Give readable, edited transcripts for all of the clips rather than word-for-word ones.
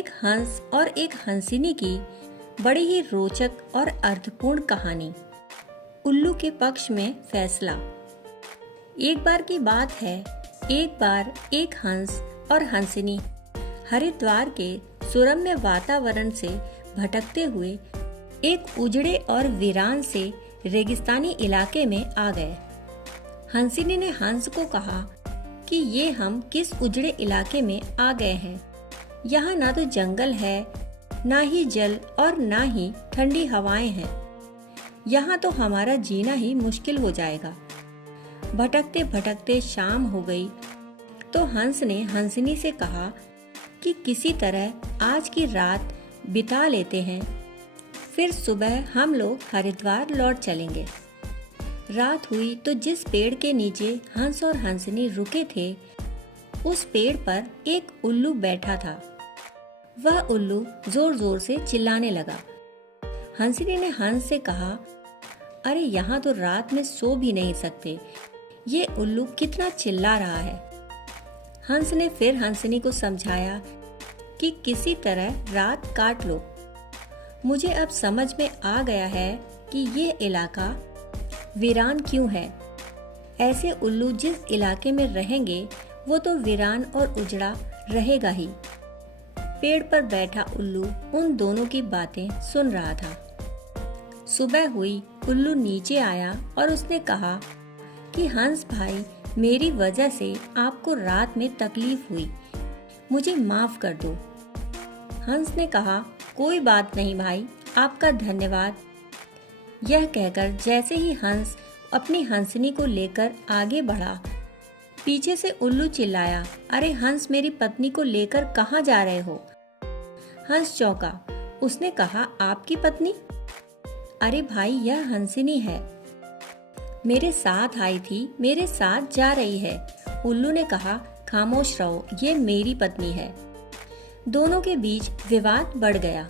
एक हंस और एक हंसिनी की बड़ी ही रोचक और अर्थपूर्ण कहानी। उल्लू के पक्ष में फैसला। एक बार की बात है, एक बार एक हंस और हंसिनी हरिद्वार के सुरम्य वातावरण से भटकते हुए एक उजड़े और वीरान से रेगिस्तानी इलाके में आ गए। हंसिनी ने हंस को कहा कि ये हम किस उजड़े इलाके में आ गए हैं। यहाँ ना तो जंगल है, ना ही जल और ना ही ठंडी हवाएं हैं। यहाँ तो हमारा जीना ही मुश्किल हो जाएगा। भटकते भटकते शाम हो गई तो हंस ने हंसिनी से कहा कि किसी तरह आज की रात बिता लेते हैं, फिर सुबह हम लोग हरिद्वार लौट चलेंगे। रात हुई तो जिस पेड़ के नीचे हंस और हंसिनी रुके थे, उस पेड़ पर एक उल्लू बैठा था। वह उल्लू जोर जोर से चिल्लाने लगा। हंसिनी ने हंस से कहा, अरे यहाँ तो रात में सो भी नहीं सकते, ये उल्लू कितना चिल्ला रहा है। हंस ने फिर हंसिनी को समझाया कि किसी तरह रात काट लो। मुझे अब समझ में आ गया है कि ये इलाका वीरान क्यों है। ऐसे उल्लू जिस इलाके में रहेंगे वो तो वीरान और उजड़ा रहेगा ही। पेड़ पर बैठा उल्लू उन दोनों की बातें सुन रहा था। सुबह हुई, उल्लू नीचे आया और उसने कहा कि हंस भाई, मेरी वजह से आपको रात में तकलीफ हुई, मुझे माफ कर दो। हंस ने कहा, कोई बात नहीं भाई, आपका धन्यवाद। यह कहकर जैसे ही हंस अपनी हंसनी को लेकर आगे बढ़ा, पीछे से उल्लू चिल्लाया, अरे हंस, मेरी पत्नी को लेकर कहाँ जा रहे हो। हंस चौंका। उसने कहा, आपकी पत्नी? अरे भाई, यह हंसिनी है, मेरे साथ आई थी, मेरे साथ जा रही है। उल्लू ने कहा, खामोश रहो, ये मेरी पत्नी है। दोनों के बीच विवाद बढ़ गया।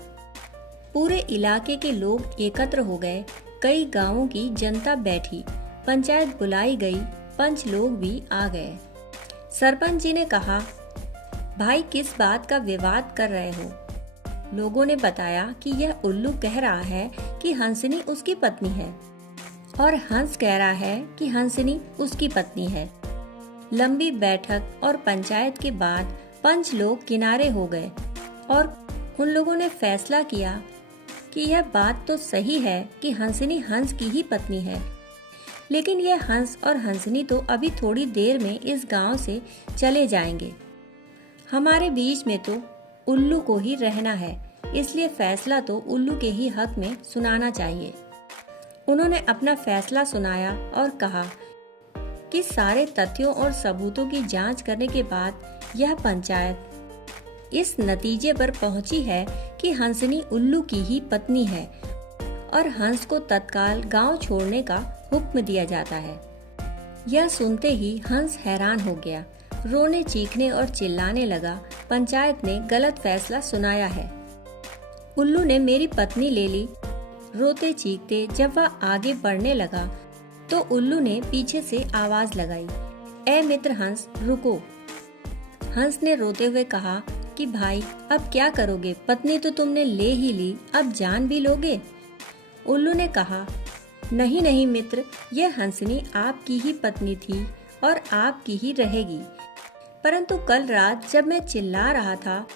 पूरे इलाके के लोग एकत्र हो गए। कई गांवों की जनता बैठी, पंचायत बुलाई गई, पंच लोग भी आ गए। सरपंच जी ने कहा, भाई किस बात का विवाद कर रहे हो। लोगों ने बताया कि यह उल्लू कह रहा है कि हंसिनी उसकी पत्नी है और हंस कह रहा है कि हंसिनी उसकी पत्नी है। लंबी बैठक और पंचायत के बाद पंच लोग किनारे हो गए और उन लोगों ने फैसला किया कि यह बात तो सही है कि हंसिनी हंस की ही पत्नी है, लेकिन यह हंस और हंसिनी तो अभी थोड़ी देर में इस गांव से चले जाएंगे। हमारे बीच में तो उल्लू को ही रहना है, इसलिए फैसला तो उल्लू के ही हक में सुनाना चाहिए। उन्होंने अपना फैसला सुनाया और कहा कि सारे तथ्यों और सबूतों की जांच करने के बाद यह पंचायत इस नतीजे पर पहुंची है कि हंसिनी उल्लू की ही पत्नी है और हंस को तत्काल गांव छोड़ने का हुक्म दिया जाता है। यह सुनते ही हंस हैरान हो गया, रोने चीखने और चिल्लाने लगा, पंचायत ने गलत फैसला सुनाया है। उल्लू ने मेरी पत्नी ले ली। रोते चीखते जब वह आगे बढ़ने लगा तो उल्लू ने पीछे से आवाज लगाई, ए मित्र हंस, रुको। हंस ने रोते हुए कहा कि भाई, अब क्या करोगे, पत्नी तो तुमने ले ही ली, अब जान भी लोगे। उल्लू ने कहा, नहीं नहीं मित्र, यह हंसिनी आपकी ही पत्नी थी और आपकी ही रहेगी, परंतु कल रात जब मैं चिल्ला रहा था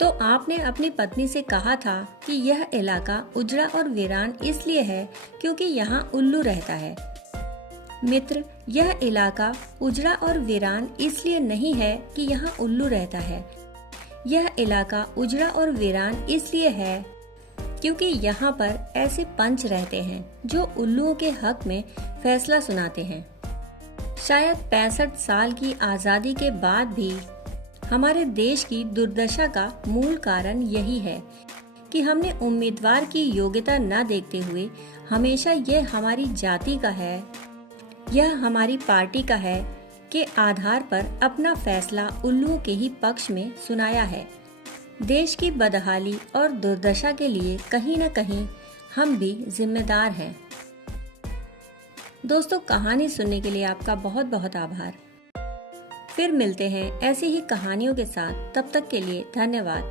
तो आपने अपनी पत्नी से कहा था कि यह इलाका उजड़ा और वीरान इसलिए है क्योंकि यहाँ उल्लू रहता है। मित्र, यह इलाका उजड़ा और वीरान इसलिए नहीं है कि यहाँ उल्लू रहता है। यह इलाका उजड़ा और वीरान इसलिए है क्योंकि यहाँ पर ऐसे पंच रहते हैं जो उल्लुओं के हक में फैसला सुनाते हैं। शायद 65 साल की आजादी के बाद भी हमारे देश की दुर्दशा का मूल कारण यही है कि हमने उम्मीदवार की योग्यता न देखते हुए हमेशा यह हमारी जाति का है, यह हमारी पार्टी का है के आधार पर अपना फैसला उल्लुओं के ही पक्ष में सुनाया है। देश की बदहाली और दुर्दशा के लिए कहीं न कहीं हम भी जिम्मेदार हैं। दोस्तों, कहानी सुनने के लिए आपका बहुत बहुत आभार। फिर मिलते हैं ऐसी ही कहानियों के साथ, तब तक के लिए धन्यवाद।